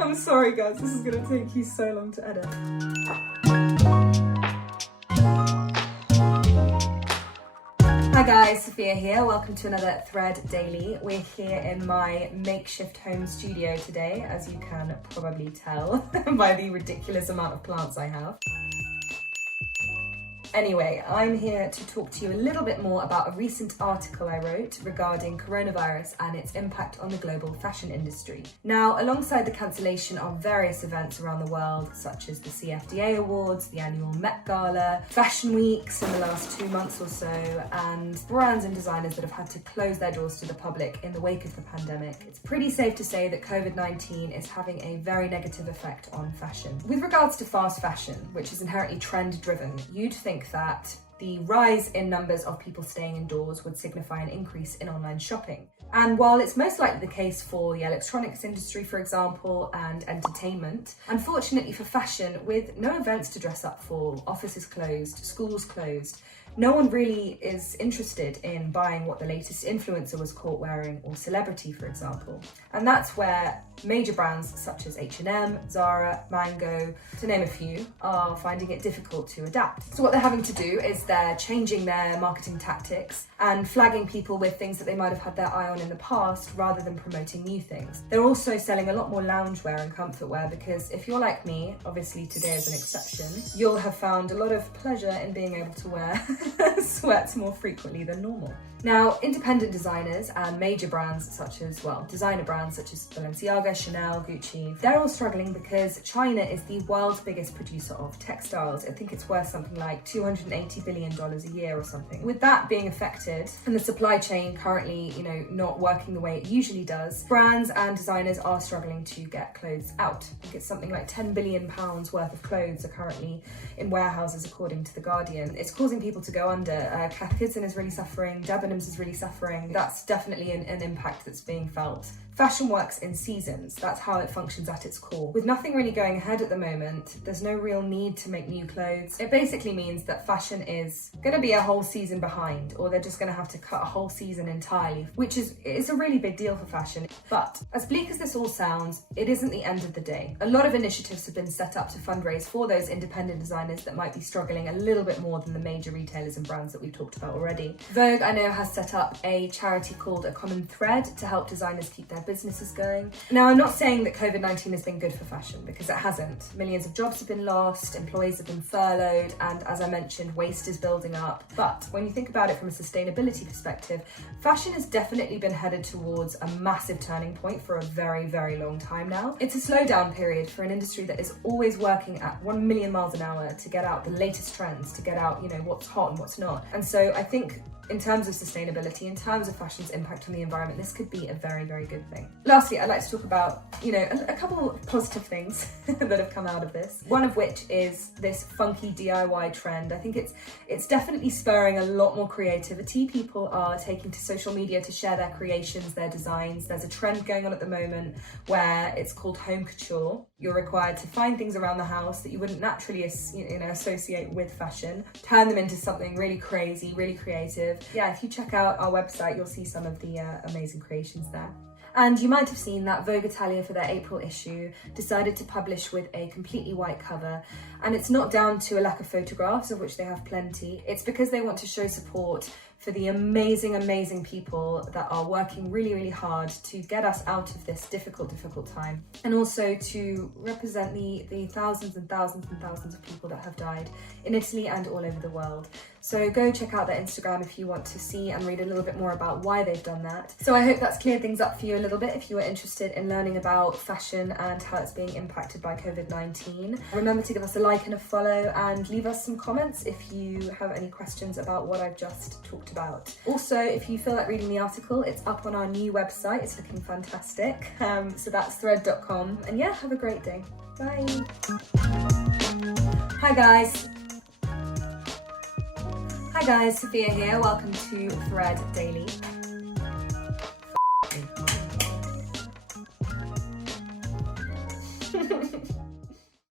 I'm sorry guys, this is gonna take you so long to edit. Hi guys, Sophia here. Welcome to another Thread Daily. We're here in my makeshift home studio today, as you can probably tell by the ridiculous amount of plants I have. Anyway, I'm here to talk to you a little bit more about a recent article I wrote regarding coronavirus and its impact on the global fashion industry. Now, alongside the cancellation of various events around the world, such as the CFDA Awards, the annual Met Gala, fashion weeks in the last 2 months or so, and brands and designers that have had to close their doors to the public in the wake of the pandemic, it's pretty safe to say that COVID-19 is having a very negative effect on fashion. With regards to fast fashion, which is inherently trend-driven, you'd think that the rise in numbers of people staying indoors would signify an increase in online shopping. And while it's most likely the case for the electronics industry, for example, and entertainment, unfortunately for fashion, with no events to dress up for, offices closed, schools closed, no one really is interested in buying what the latest influencer was caught wearing, or celebrity, for example. And that's where major brands such as H&M, Zara, Mango, to name a few, are finding it difficult to adapt. So what they're having to do is they're changing their marketing tactics and flagging people with things that they might have had their eye on in the past rather than promoting new things. They're also selling a lot more loungewear and comfort wear because if you're like me, obviously today is an exception, you'll have found a lot of pleasure in being able to wear sweats more frequently than normal. Now, independent designers and major brands such as, well, designer brands such as Balenciaga, Chanel, Gucci, they're all struggling because China is the world's biggest producer of textiles. I think it's worth something like $280 billion a year or something. With that being affected and the supply chain currently, not working the way it usually does, brands and designers are struggling to get clothes out. I think it's something like £10 billion worth of clothes are currently in warehouses, according to The Guardian. It's causing people to go under. Kath Kidston is really suffering, Debenhams is really suffering. That's definitely an impact that's being felt. Fashion works in seasons. That's how it functions at its core. With nothing really going ahead at the moment, there's no real need to make new clothes. It basically means that fashion is going to be a whole season behind, or they're just going to have to cut a whole season entirely, which is a really big deal for fashion. But as bleak as this all sounds, it isn't the end of the day. A lot of initiatives have been set up to fundraise for those independent designers that might be struggling a little bit more than the major retailers and brands that we've talked about already. Vogue, I know, has set up a charity called A Common Thread to help designers keep their businesses going. Now, I'm not saying that COVID-19 has been good for fashion, because it hasn't. Millions of jobs have been lost, employees have been furloughed, and as I mentioned, waste is building up. But when you think about it from a sustainability perspective, fashion has definitely been headed towards a massive turning point for a very, very long time now. It's a slowdown period for an industry that is always working at 1 million miles an hour to get out the latest trends, to get out, what's hot and what's not. And so I think in terms of sustainability, in terms of fashion's impact on the environment, this could be a very, very good thing. Lastly, I'd like to talk about, a couple of positive things that have come out of this. One of which is this funky DIY trend. I think it's definitely spurring a lot more creativity. People are taking to social media to share their creations, their designs. There's a trend going on at the moment where it's called home couture. You're required to find things around the house that you wouldn't naturally associate with fashion, turn them into something really crazy, really creative. Yeah, if you check out our website, you'll see some of the amazing creations there. And you might have seen that Vogue Italia, for their April issue, decided to publish with a completely white cover. And it's not down to a lack of photographs, of which they have plenty. It's because they want to show support for the amazing, amazing people that are working really, really hard to get us out of this difficult time. And also to represent the thousands and thousands and thousands of people that have died in Italy and all over the world. So go check out their Instagram if you want to see and read a little bit more about why they've done that. So I hope that's cleared things up for you a little bit if you are interested in learning about fashion and how it's being impacted by COVID-19. Remember to give us a like and a follow and leave us some comments if you have any questions about what I've just talked about. Also, if you feel like reading the article, it's up on our new website. It's looking fantastic. So that's thread.com. And yeah, have a great day. Bye. Hi guys, Sophia here. Welcome to Thread Daily.